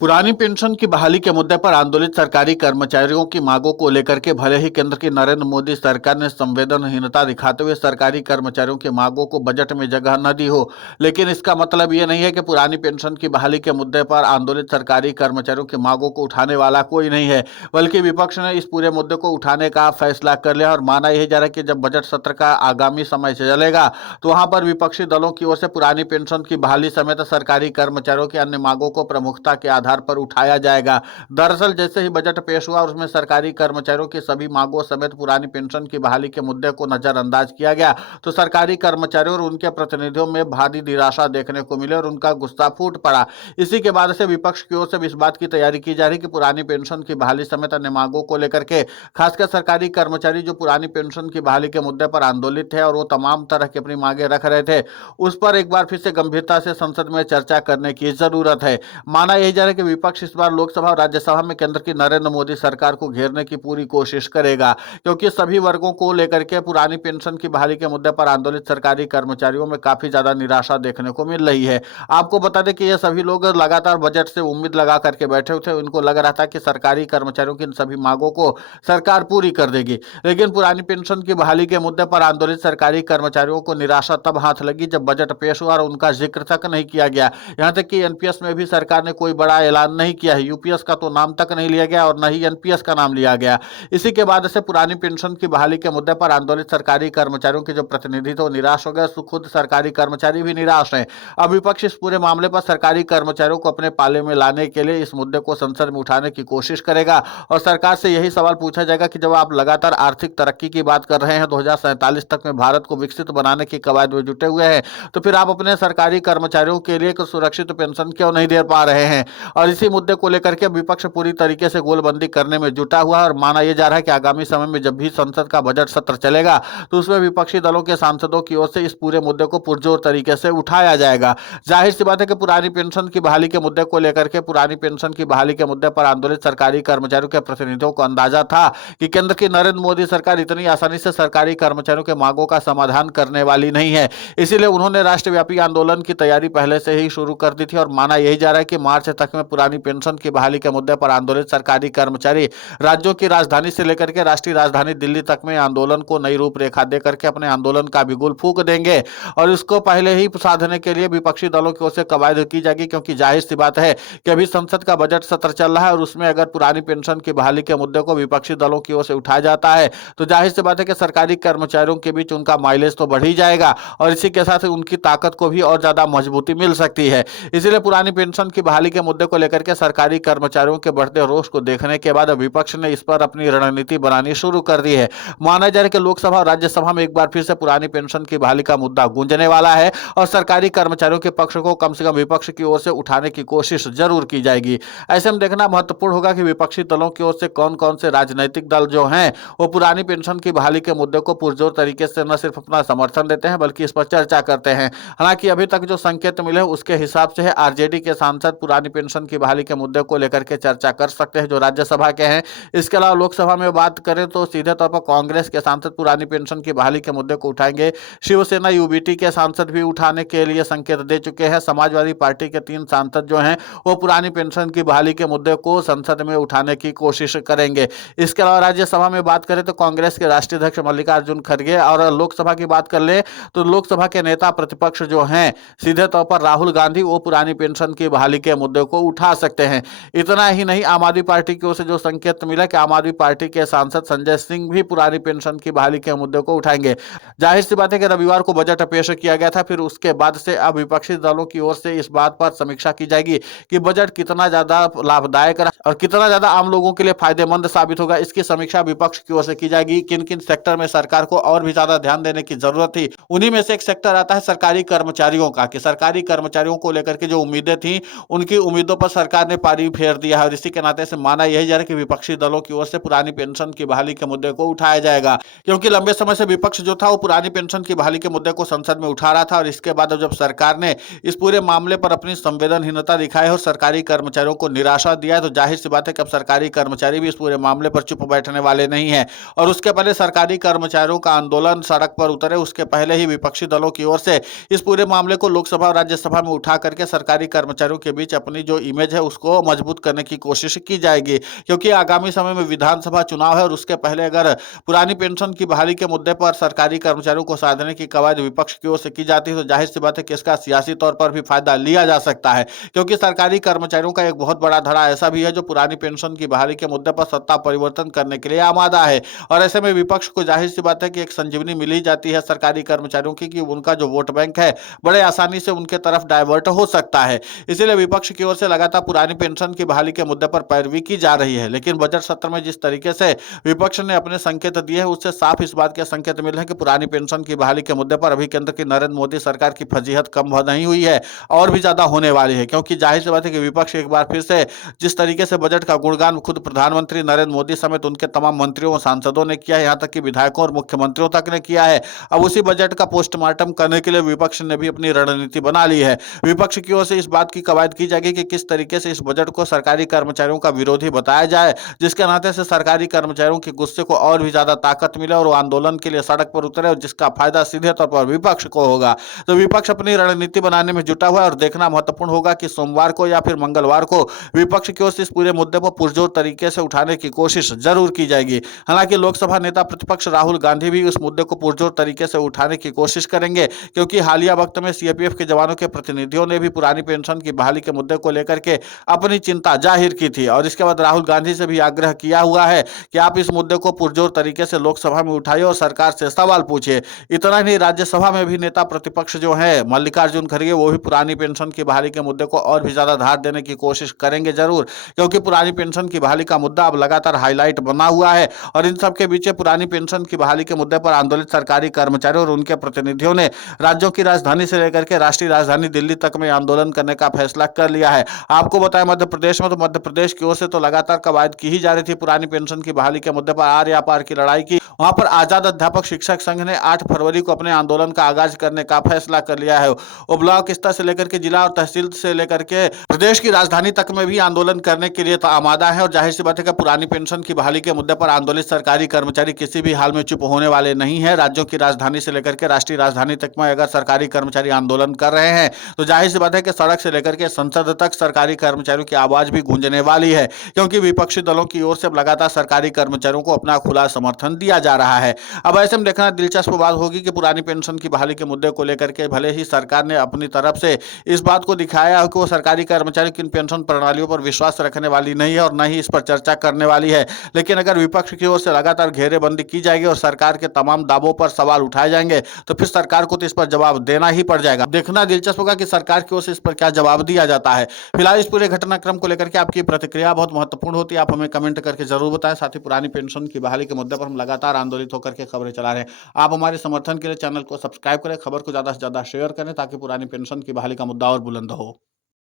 पुरानी पेंशन की बहाली के मुद्दे पर आंदोलित सरकारी कर्मचारियों की मांगों को लेकर के भले ही केंद्र की नरेंद्र मोदी सरकार ने संवेदनहीनता दिखाते हुए सरकारी कर्मचारियों की मांगों को बजट में जगह न दी हो, लेकिन इसका मतलब ये नहीं है कि पुरानी पेंशन की बहाली के मुद्दे पर आंदोलित सरकारी कर्मचारियों की मांगों को उठाने वाला कोई नहीं है। बल्कि विपक्ष ने इस पूरे मुद्दे को उठाने का फैसला कर लिया और माना यही जा रहा है कि जब बजट सत्र का आगामी समय से चलेगा तो वहां पर विपक्षी दलों की ओर से पुरानी पेंशन की बहाली समेत सरकारी कर्मचारियों की अन्य मांगों को प्रमुखता के आधार पर उठाया जाएगा। दरअसल जैसे ही बजट पेश हुआ और उसमें सरकारी कर्मचारियों की सभी मांगों समेत पुरानी पेंशन की बहाली के मुद्दे को नजरअंदाज किया गया तो सरकारी कर्मचारियों और उनके प्रतिनिधियों में भारी निराशा देखने को मिली और उनका गुस्सा फूट पड़ा। इसी के बाद से विपक्ष की ओर से इस बात की तैयारी की जा रही कि पुरानी पेंशन की बहाली समेत अन्य मांगों को लेकर के खासकर सरकारी कर्मचारी जो पुरानी पेंशन की बहाली के मुद्दे पर आंदोलित थे और वो तमाम तरह की अपनी मांगे रख रहे थे, उस पर एक बार फिर से गंभीरता से संसद में चर्चा करने की जरूरत है। माना यही जा रहा है कि विपक्ष इस बार लोकसभा और राज्यसभा में केंद्र की नरेंद्र मोदी सरकार को घेरने की पूरी कोशिश करेगा, क्योंकि सभी वर्गों को लेकर के पुरानी पेंशन की बहाली के मुद्दे पर आंदोलित सरकारी कर्मचारियों में काफी ज्यादा निराशा देखने को मिल रही है। आपको बता दें कि ये सभी लोग लगातार बजट से उम्मीद लगा करके बैठे हुए थे, उनको लग रहा था कि सरकारी कर्मचारियों की इन सभी मांगों को सरकार पूरी कर देगी, लेकिन पुरानी पेंशन की बहाली के मुद्दे पर आंदोलित सरकारी कर्मचारियों को निराशा तब हाथ लगी जब बजट पेश हुआ और उनका जिक्र तक नहीं किया गया। यहां तक कि एनपीएस में भी सरकार ने कोई बड़ा ऐलान नहीं किया है, यूपीएस का तो नाम तक नहीं लिया गया और न ही एनपीएस का नाम लिया गया। इसी के बाद से पुरानी पेंशन की बहाली के मुद्दे पर आंदोलित सरकारी कर्मचारियों के जो प्रतिनिधि थे वो निराश हो गए, खुद सरकारी कर्मचारी भी निराश हैं। अब विपक्ष इस पूरे मामले पर सरकारी कर्मचारियों को अपने पाले में लाने के लिए इस मुद्दे को संसद में उठाने की कोशिश करेगा और सरकार से यही सवाल पूछा जाएगा कि जब आप लगातार आर्थिक तरक्की की बात कर रहे हैं, 2047 तक में भारत को विकसित बनाने की कवायद में जुटे हुए हैं, तो फिर आप अपने सरकारी कर्मचारियों के लिए सुरक्षित पेंशन क्यों नहीं दे पा रहे हैं। और इसी मुद्दे को लेकर के विपक्ष पूरी तरीके से गोलबंदी करने में जुटा हुआ है और माना यह जा रहा है कि आगामी समय में जब भी संसद का बजट सत्र चलेगा तो उसमें विपक्षी दलों के सांसदों की ओर से इस पूरे मुद्दे को पुरजोर तरीके से उठाया जाएगा। जाहिर सी बात है कि पुरानी पेंशन की बहाली के मुद्दे को लेकर के पुरानी पेंशन की बहाली के मुद्दे पर आंदोलित सरकारी कर्मचारियों के प्रतिनिधियों को अंदाजा था कि केंद्र की नरेंद्र मोदी सरकार इतनी आसानी से सरकारी कर्मचारियों के मांगों का समाधान करने वाली नहीं है, इसीलिए उन्होंने राष्ट्रव्यापी आंदोलन की तैयारी पहले से ही शुरू कर दी थी और माना यही जा रहा है कि मार्च तक में पुरानी पेंशन की बहाली के मुद्दे पर आंदोलित सरकारी कर्मचारी राज्यों की राजधानी से लेकर के राष्ट्रीय राजधानी दिल्ली तक में आंदोलन को नई रूपरेखा दे करके अपने आंदोलन का बिगुल फूंक देंगे और इसको पहले ही साधने के लिए विपक्षी दलों की ओर से कवायद की जाएगी, क्योंकि जाहिर सी बात है कि अभी संसद का बजट सत्र चल रहा है और उसमें अगर पुरानी पेंशन की बहाली के मुद्दे को विपक्षी दलों की ओर से उठाया जाता है तो जाहिर सी बात है कि सरकारी कर्मचारियों के बीच उनका माइलेज तो बढ़ ही जाएगा और इसी के साथ उनकी ताकत को भी और ज्यादा मजबूती मिल सकती है। इसलिए पुरानी पेंशन की बहाली के मुद्दे को लेकर के सरकारी कर्मचारियों के बढ़ते रोष को देखने के बाद विपक्ष ने इस पर अपनी रणनीति बनानी शुरू कर दी है। माना जा रहा है कि लोकसभा और राज्यसभा में एक बार फिर से पुरानी पेंशन की बहाली का मुद्दा गूंजने वाला है और सरकारी कर्मचारियों के पक्ष को कम से कम विपक्ष की ओर से उठाने की कोशिश जरूर की जाएगी। ऐसे में देखना महत्वपूर्ण होगा कि विपक्षी दलों की ओर से कौन कौन से राजनीतिक दल जो हैं वो पुरानी पेंशन की बहाली के मुद्दे को पुरजोर तरीके से न सिर्फ अपना समर्थन देते हैं बल्कि इस पर चर्चा करते हैं। हालांकि अभी तक जो संकेत मिले उसके हिसाब से है आरजेडी के सांसद पुरानी पेंशन की बहाली के मुद्दे को लेकर के चर्चा कर सकते हैं जो राज्यसभा के हैं। इसके अलावा लोकसभा में बात करें तो सीधे तौर पर कांग्रेस के सांसद पुरानी पेंशन की बहाली के मुद्दे को उठाएंगे। शिवसेना यूबीटी के सांसद भी उठाने के लिए संकेत दे चुके हैं। समाजवादी पार्टी के 3 सांसद जो हैं वो पुरानी पेंशन की बहाली के मुद्दे को संसद में उठाने की कोशिश करेंगे। इसके अलावा राज्यसभा में बात करें तो कांग्रेस के राष्ट्रीय अध्यक्ष मल्लिकार्जुन खड़गे और लोकसभा की बात कर ले तो लोकसभा के नेता प्रतिपक्ष जो हैं सीधे तौर पर राहुल गांधी वो पुरानी पेंशन की बहाली के मुद्दे को उठा सकते हैं। इतना ही नहीं, आम आदमी पार्टी की ओर से जो संकेत मिला कि आम आदमी पार्टी के सांसद संजय सिंह भी पुरानी पेंशन की बहाली के मुद्दे को उठाएंगे। जाहिर सी बात है कि रविवार को बजट पेश किया गया था, फिर उसके बाद से अब विपक्षी दलों की ओर से इस बात पर समीक्षा की जाएगी कि बजट कितना ज्यादा लाभदायक और कितना ज्यादा आम लोगों के लिए फायदेमंद साबित होगा। इसकी समीक्षा विपक्ष की ओर से की जाएगी। किन किन सेक्टर में सरकार को और भी ज्यादा ध्यान देने की जरूरत थी, उन्हीं में से एक सेक्टर आता है सरकारी कर्मचारियों का, कि सरकारी कर्मचारियों को लेकर के जो उम्मीदें थी उनकी उम्मीदों पर सरकार ने पारी फेर दिया है और इसी के नाते से माना यही जा रहा है कि विपक्षी दलों की ओर से पुरानी पेंशन की बहाली के मुद्दे को उठाया जाएगा, क्योंकि लंबे समय से विपक्ष जो था वो पुरानी पेंशन की बहाली के मुद्दे को संसद में उठा रहा था और इसके बाद जब सरकार ने इस पूरे मामले पर अपनी संवेदनहीनता दिखाई और सरकारी कर्मचारियों को निराशा दिया है तो जाहिर सी बात है कि अब सरकारी कर्मचारी भी इस पूरे मामले पर चुप बैठने वाले नहीं है और उसके पहले सरकारी कर्मचारियों का आंदोलन सड़क पर उतरे उसके पहले ही विपक्षी दलों की ओर से इस पूरे मामले को लोकसभा और राज्यसभा में उठा करके सरकारी कर्मचारियों के बीच अपनी जो इमेज है उसको मजबूत करने की कोशिश की जाएगी, क्योंकि आगामी समय में विधानसभा चुनाव है और उसके पहले अगर पुरानी पेंशन की बहाली के मुद्दे पर सरकारी कर्मचारियों को साधने की कवायद विपक्ष की ओर से की जाती है तो जाहिर सी बात है कि इसका सियासी तौर पर भी फायदा लिया जा सकता है, क्योंकि सरकारी कर्मचारियों का एक बहुत बड़ा धड़ा ऐसा भी है जो पुरानी पेंशन की बहाली के मुद्दे पर सत्ता परिवर्तन करने के लिए आमादा है। और ऐसे में विपक्ष को जाहिर सी बात है कि एक संजीवनी मिल ही जाती है सरकारी कर्मचारियों की कि उनका जो वोट बैंक है बड़े आसानी से उनके तरफ डाइवर्ट हो सकता है। इसीलिए विपक्ष की ओर से लगातार पुरानी पेंशन की बहाली के मुद्दे पर पैरवी की जा रही है, लेकिन बजट सत्र में जिस तरीके से विपक्ष ने अपने संकेत दिए हैं उससे साफ इस बात के संकेत मिल रहे हैं कि पुरानी पेंशन की बहाली के मुद्दे पर अभी केंद्र की नरेंद्र मोदी सरकार की फजीहत कम नहीं हुई है और भी ज्यादा होने वाली है, क्योंकि जाहिर सी बात है कि विपक्ष एक बार फिर से जिस तरीके से बजट का गुणगान खुद प्रधानमंत्री नरेंद्र मोदी समेत उनके तमाम मंत्रियों और सांसदों ने किया है, यहाँ तक कि विधायकों और मुख्यमंत्रियों तक ने किया है, अब उसी बजट का पोस्टमार्टम करने के लिए विपक्ष ने भी अपनी रणनीति बना ली है। विपक्ष की ओर से इस बात की कवायद की जाएगी कि किस तरीके से इस बजट को सरकारी कर्मचारियों का विरोधी बताया जाए, जिसके नाते से सरकारी कर्मचारियों के गुस्से को और भी ज्यादा ताकत मिले और वो आंदोलन के लिए सड़क पर उतरे और जिसका फायदा सीधे तौर पर विपक्ष को होगा। तो विपक्ष अपनी रणनीति बनाने में जुटा हुआ है और देखना महत्वपूर्ण होगा कि सोमवार को या फिर मंगलवार को विपक्ष की ओर से इस पूरे मुद्दे को पुरजोर तरीके से उठाने की कोशिश जरूर की जाएगी। हालांकि लोकसभा नेता प्रतिपक्ष राहुल गांधी भी उस मुद्दे को पुरजोर तरीके से उठाने की कोशिश करेंगे, क्योंकि हालिया वक्त में सीआरपीएफ के जवानों के प्रतिनिधियों ने भी पुरानी पेंशन की बहाली के मुद्दे को लेकर के अपनी चिंता जाहिर की थी और इसके बाद राहुल गांधी से भी आग्रह किया हुआ है कि आप इस मुद्दे को पुरजोर तरीके से लोकसभा में उठाइए और सरकार से सवाल पूछिए। इतना नहीं, राज्यसभा में भी नेता प्रतिपक्ष जो है मल्लिकार्जुन खड़गे वो भी पुरानी पेंशन की बहाली के मुद्दे को और भी ज्यादा धार देने की कोशिश करेंगे जरूर, क्योंकि पुरानी पेंशन की बहाली का मुद्दा अब लगातार हाईलाइट बना हुआ है और इन सब के बीच पुरानी पेंशन की बहाली के मुद्दे पर आंदोलित सरकारी कर्मचारियों और उनके प्रतिनिधियों ने राज्यों की राजधानी से लेकर के राष्ट्रीय राजधानी दिल्ली तक में आंदोलन करने का फैसला कर लिया है। आपको बताएं मध्य प्रदेश में तो मध्य प्रदेश की ओर से तो लगातार कवायद की ही जा रही थी पुरानी पेंशन की बहाली के मुद्दे पर आर या पार की लड़ाई की। वहां पर आजाद अध्यापक शिक्षक संघ ने 8 फरवरी को अपने आंदोलन का आगाज करने का फैसला कर लिया है। वो ब्लॉक स्तर से लेकर के जिला और तहसील से लेकर के प्रदेश की राजधानी तक में भी आंदोलन करने के लिए तो आमादा है और जाहिर सी बात है कि पुरानी पेंशन की बहाली के मुद्दे पर आंदोलित सरकारी कर्मचारी किसी भी हाल में चुप होने वाले नहीं है। राज्यों की राजधानी से लेकर के राष्ट्रीय राजधानी तक में अगर सरकारी कर्मचारी आंदोलन कर रहे हैं तो जाहिर सी बात है कि सड़क से लेकर के संसद तक सरकारी कर्मचारियों की आवाज भी गूंजने वाली है, क्योंकि विपक्षी दलों की ओर से लगातार सरकारी कर्मचारियों को अपना खुला समर्थन दिया जा रहा है। अब ऐसे में देखना दिलचस्प बात होगी कि पुरानी पेंशन की बहाली के मुद्दे को लेकर के भले ही सरकार ने अपनी तरफ से इस बात को दिखाया है कि वो सरकारी कर्मचारी की पेंशन प्रणालियों पर विश्वास रखने वाली नहीं है और न ही इस पर चर्चा करने वाली है, लेकिन अगर विपक्ष की ओर से लगातार घेरेबंदी की जाएगी और सरकार के तमाम दावों पर सवाल उठाए जाएंगे तो फिर सरकार को तो इस पर जवाब देना ही पड़ जाएगा। देखना दिलचस्प होगा कि सरकार की ओर से इस पर क्या जवाब दिया जाता है। फिलहाल इस पूरे घटनाक्रम को लेकर के आपकी प्रतिक्रिया बहुत महत्वपूर्ण होती है, आप हमें कमेंट करके जरूर बताएं। साथ ही पुरानी पेंशन की बहाली के मुद्दे पर हम लगातार आंदोलित होकर के खबरें चला रहे हैं। आप हमारे समर्थन के लिए चैनल को सब्सक्राइब करें, खबर को ज्यादा से ज्यादा शेयर करें ताकि पुरानी पेंशन की बहाली का मुद्दा और बुलंद हो।